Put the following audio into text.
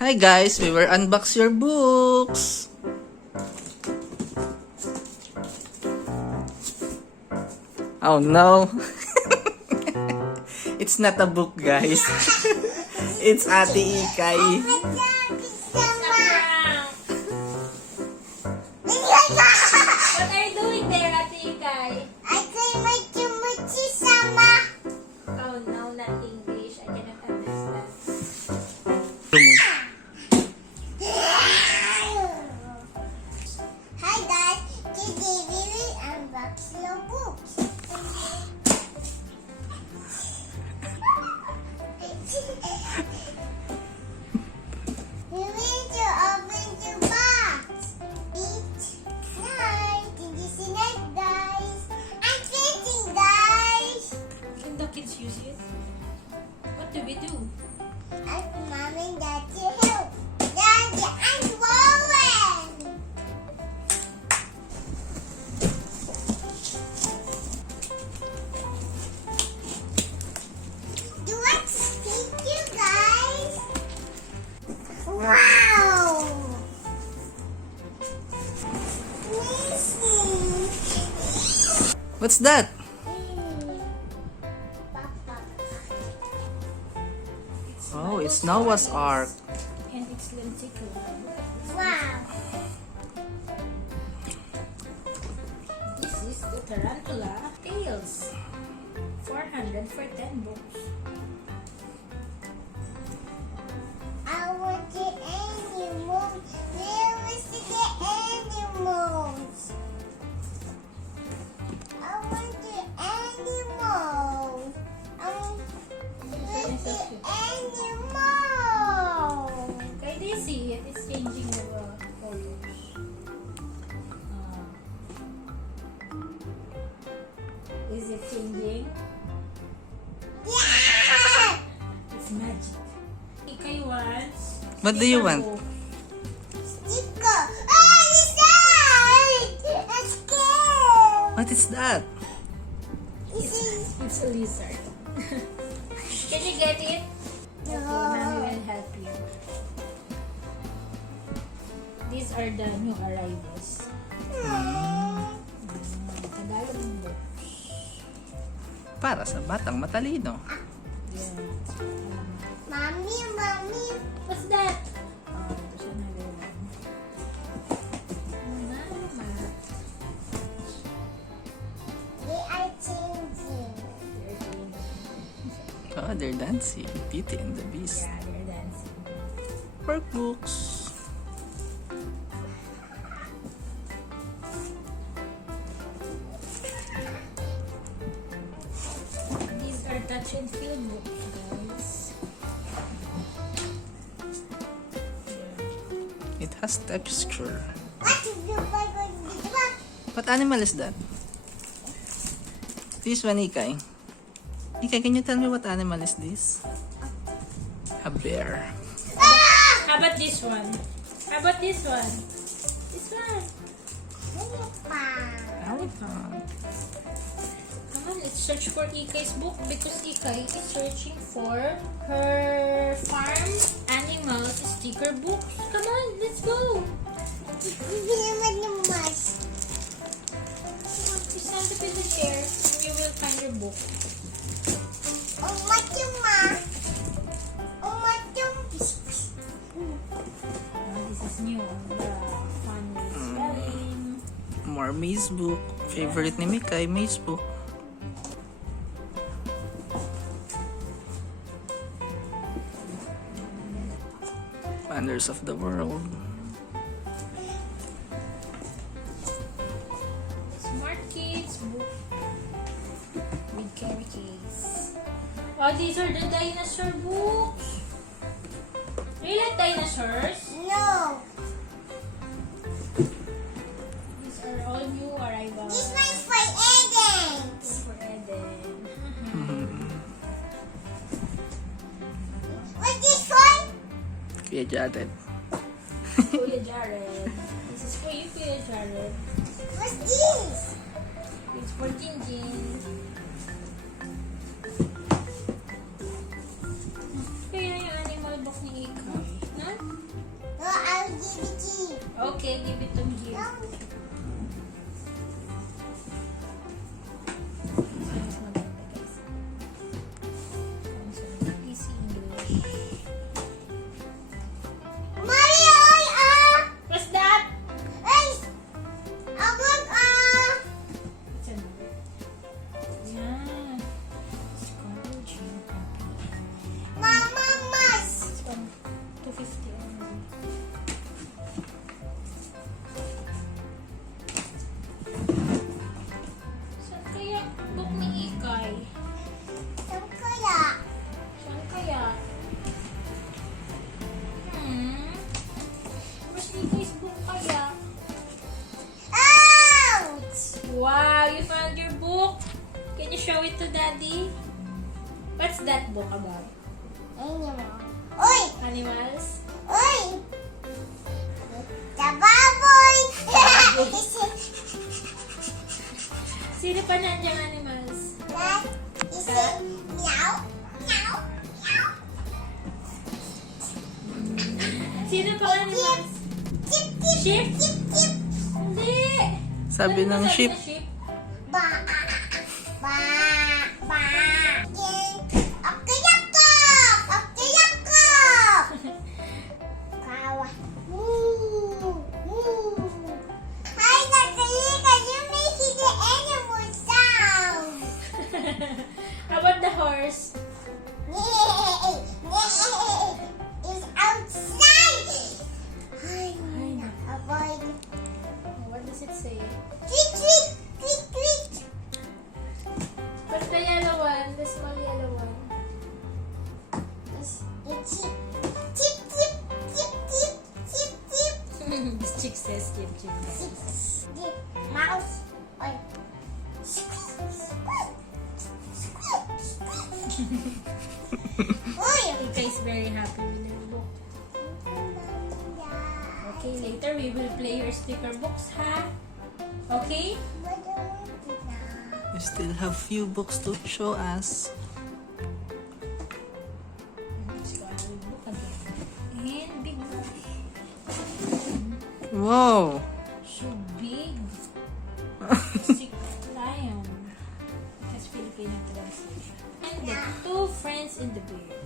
Hi guys, we will unbox your books. Oh no. It's not a book, guys. It's Ate Ikay. What are you doing there, Ate Ikay? Oh no, not English. I cannot understand. Hi guys, today we will unbox your books. We will to open the box. It's night. This is night, guys. I'm painting, guys. Can the kids use it? What do we do? Ask mom and dad to help. Daddy, I'm rolling. Do I speak you guys? Wow! Amazing. What's that? Oh, it's Noah's Ark. And it's lenticle. Wow. This is the Tarantula Tales. 400 for 10 books. I want the animals. Where is the animals? I want the animals. Where's the animals? Okay, do you see it? It's changing the colors. Is it changing? Yeah! It's magic. Ikay wants. What do you sticker want? book. Sticker. Oh, it's that! I'm scared. What is that? It's a lizard. Can you get it? Okay, Mommy will help you. These are the new arrivals. Tagalog book. Para sa batang matalino. Yeah. Mommy. What's that? Oh, there's another one. Mama. They are changing. They're doing it. Oh, they're dancing. Beauty and the Beast. Yeah, they're dancing. Workbooks. These are touch and feel books, guys. It has texture. What is the Bible? What animal is that? This one, Ikay. Ikay, can you tell me what animal is this? A bear. How about this one? How about this one? This one. Elephant. Come on, let's search for Ikay's book because Ikay is searching for her farm animals sticker books. Come on, let's go. Hindi naman yung mask. You stand up in the chair and you will find your book. Oh, ma. Oh, This is new. The fun with spelling. More Maze book. Favorite ni Mikay, Maze book. Wonders of the World. Smart Kids book with carry case. Oh, these are the dinosaur books. Do you like dinosaurs? No. These are all new arrivals. This one's for Eden. For Eden. What's this one? Kuya Jared. Kuya Jared. This is for you, Kuya Jared. What's this? It's for Jinjin. Kaya yung animal book ni Ikay. Ha? Okay, give it to me here. Easy English. Mario, What's that? ay, abot, It's another. Yeah. Scarlet Mama, mas. It's from 250 only. Saan kaya book ni Ikay? Saan kaya? Saan kaya? Mas Ikay's book kaya? Ouch! Wow, you found your book? Can you show it to Daddy? What's that book about? Animal. Uy! Animals? Uy! The baboy! Sino pa nandiyan animals? That is a meow, meow, meow. Sino pa animals? Chip, chip, Sheep? chip, chip. Hindi! Sabi Ano ng sabi sheep. ng sheep? Ba, ba, ba. Akayakap! Akayakap! Kawa. Moo, moo. Hi, Natalika, you making the animal sound. How about the horse? Yay! Yay! It's outside! Ay, avoid. What does it say? Tweet, tweet, tweet, tweet. What's the yellow one? The small yellow one. It's chip. Chip, chip, chip, chip, chip, chip. This chick says chip chip. Chip. Mouse. Oy. Oy. Ika is very happy with her book. Okay, later we will play your sticker books, ha? Okay? We still have few books to show us. Let's go our book again. And big book. Wow! So big. Secret Lion. That's Filipino translation. And the two friends in the bear.